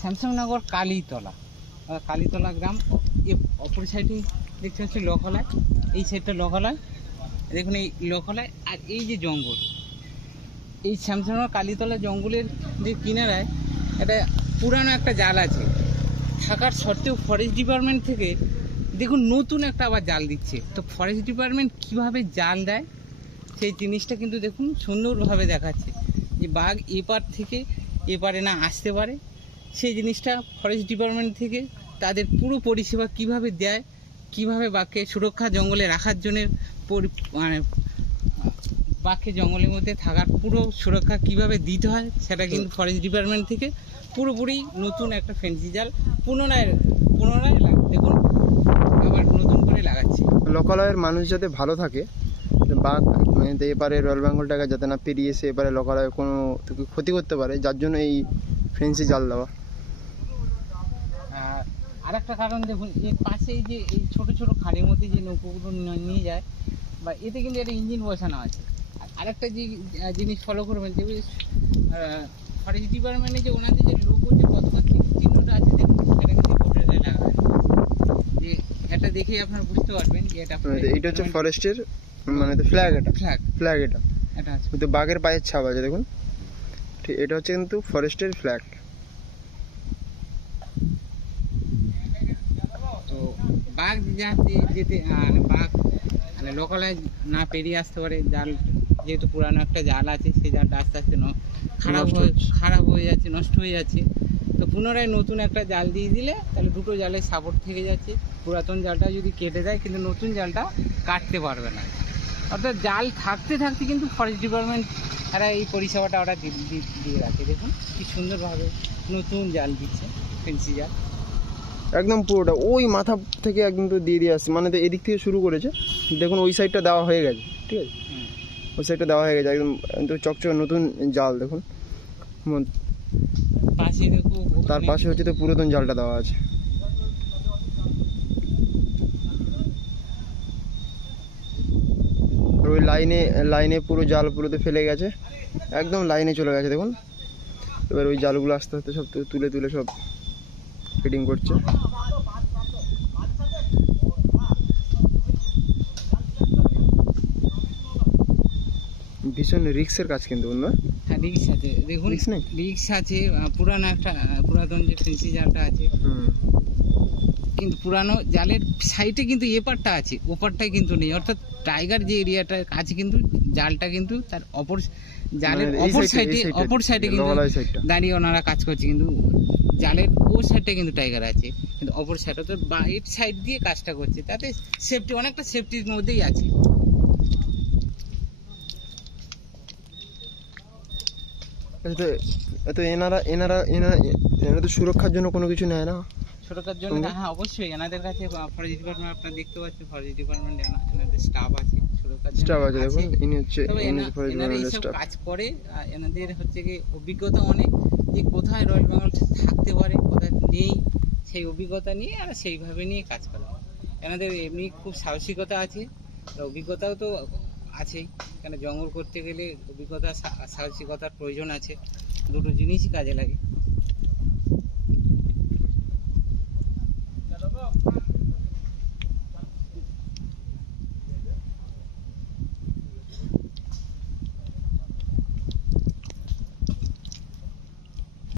শ্যামসংনগর কালীতলা। কালীতলা গ্রাম অপর সাইডে দেখতে হচ্ছে লোকালয় এই সাইডটা লোকালয় দেখুন এই লোকালয় আর এই যে জঙ্গল, এই শ্যামসংনগর কালীতলা জঙ্গলের যে কিনারায় একটা পুরানো একটা জাল আছে। থাকার সত্ত্বেও ফরেস্ট ডিপার্টমেন্ট থেকে দেখুন নতুন একটা আবার জাল দিচ্ছে। তো ফরেস্ট ডিপার্টমেন্ট কীভাবে জাল দেয়? সেই জিনিসটা কিন্তু দেখুন সুন্দরভাবে দেখাচ্ছে। যে বাঘ এপার থেকে এপারে না আসতে পারে। সেই জিনিসটা ফরেস্ট ডিপার্টমেন্ট থেকে তাদের পুরো পরিষেবা কীভাবে দেয় কীভাবে বাঘকে সুরক্ষা জঙ্গলে রাখার জন্য মানে বাঘকে জঙ্গলের মধ্যে থাকার পুরো সুরক্ষা কীভাবে দিতে হয় সেটা কিন্তু ফরেস্ট ডিপার্টমেন্ট থেকে পুরোপুরি নতুন একটা ফেন্সি জাল পুনরায় পুনরায় দেখুন আবার নতুন করে লাগাচ্ছে। লোকালয়ের মানুষ যাতে ভালো থাকে বাঘ মানে এপারে রয়্যাল বেঙ্গলটাকে যাতে না পেরিয়ে এসে এপারে লোকালয়ে কোনো ক্ষতি করতে পারে যার জন্য এই ফেন্সি জাল দেওয়া। আর একটা কারণ দেখুন এর পাশেই যে এই ছোট ছোট খাড়ির মধ্যে যে নৌকোগুলো নিয়ে যায় বা এতে কিন্তু একটা ইঞ্জিন বসানো আছে। আর আরেকটা যে জিনিস ফলো করবেন যে ফরেস্ট ডিপার্টমেন্টে যে ওনাদের যে লোগো যে পতাকা চিহ্নটা আছে দেখুন সেটা কিন্তু বোর্ডে লাগা যে এটা দেখেই আপনারা বুঝতে পারবেন যে এটা এটা হচ্ছে ফরেস্টের মানে তো ফ্ল্যাগ এটা। ফ্ল্যাগ ফ্ল্যাগ এটা। এটা আছে। কিন্তু বাঘের পায়ের ছাপ আছে দেখুন। ঠিক এটা হচ্ছে কিন্তু ফরেস্টের ফ্ল্যাগ বাঘ যাতে যেতে আর বাঘ মানে লোকালয় না পেরিয়ে আসতে পারে। জাল যেহেতু পুরানো একটা জাল আছে সেই জালটা আস্তে আস্তে ন- খারাপ হয়ে খারাপ হয়ে যাচ্ছে নষ্ট হয়ে যাচ্ছে। তো পুনরায় নতুন একটা জাল দিয়ে দিলে তাহলে দুটো জালের সাপোর্ট থেকে যাচ্ছে। পুরাতন জালটা যদি কেটে দেয় কিন্তু নতুন জালটা কাটতে পারবে না। অর্থাৎ জাল থাকতে থাকতে কিন্তু ফরেস্ট ডিপার্টমেন্ট তারা এই পরিষেবাটা ওরা দিয়ে রাখে। দেখুন কি সুন্দরভাবে নতুন জাল দিচ্ছে ফেন্সি জাল। একদম পুরোটা। ওই মাথা থেকে একদম তো দিয়ে দিয়ে আসছে। মানে তো এদিক থেকে শুরু করেছে। দেখুন ওই সাইডটা দেওয়া হয়ে গেছে ঠিক আছে? ওই সাইডটা দেওয়া হয়ে গেছে একদম তো চকচকে নতুন জাল দেখুন। তার পাশে হচ্ছে তো পুরাতন জালটা দেওয়া আছে। আর ওই লাইনে লাইনে পুরো জাল পুরোতে ফেলে গেছে। একদম লাইনে চলে গেছে দেখুন। এবার ওই জালগুলো আস্তে আস্তে সব তুলে তুলে সব ফিটিং করছে। ভীষণ রিক্সের কাজ কিন্তু হ্যাঁ রিক্স আছে। দেখুন রিক্স নেই? রিক্স আছে পুরানো একটা পুরাতন যে ফেন্সি জালটা আছে। হুম। কিন্তু পুরানো জালের সাইডে কিন্তু এপারটা আছে ওপারটাই কিন্তু নেই। অর্থাৎ টাইগার যে এরিয়াটা আছে কিন্তু জালটা কিন্তু তার অপর জালের মানে অপর সাইডে অপর সাইডে কিন্তু দাঁড়িয়ে ওনারা কাজ করছে কিন্তু জালের ও সাইডটা কিন্তু টাইগার আছে। কিন্তু অপর সাইডটা তো বাইট সাইড দিয়ে কাজটা করছে তাতে সেফটি অনেকটা সেফটির মধ্যেই আছে। এনারা এনারা এনারা এনারা তো সুরক্ষার জন্য কোনো কিছু নেয় না? ছোটকার জন্য। হ্যাঁ অবশ্যই। এনাদের কাছে ফরেস্ট ডিপার্টমেন্ট আপনারা দেখতে পাচ্ছেন ফরেস্ট ডিপার্টমেন্ট এনাদের স্টাফ আছে স্টাফ আছে দেখুন ইনি হচ্ছে স্টাফ কাজ করে আর এনাদের হচ্ছে কি অভিজ্ঞতা অনেক যে কোথায় রয়্যাল বেঙ্গল থাকতে পারে কোথায় নেই সেই অভিজ্ঞতা নিয়ে আর সেইভাবে নিয়ে কাজ করে। এনাদের এমনি খুব সাহসিকতা আছে অভিজ্ঞতাও তো আছেই। কেন জঙ্গল করতে গেলে অভিজ্ঞতা সাহসিকতার প্রয়োজন আছে। দুটো জিনিসই কাজে লাগে।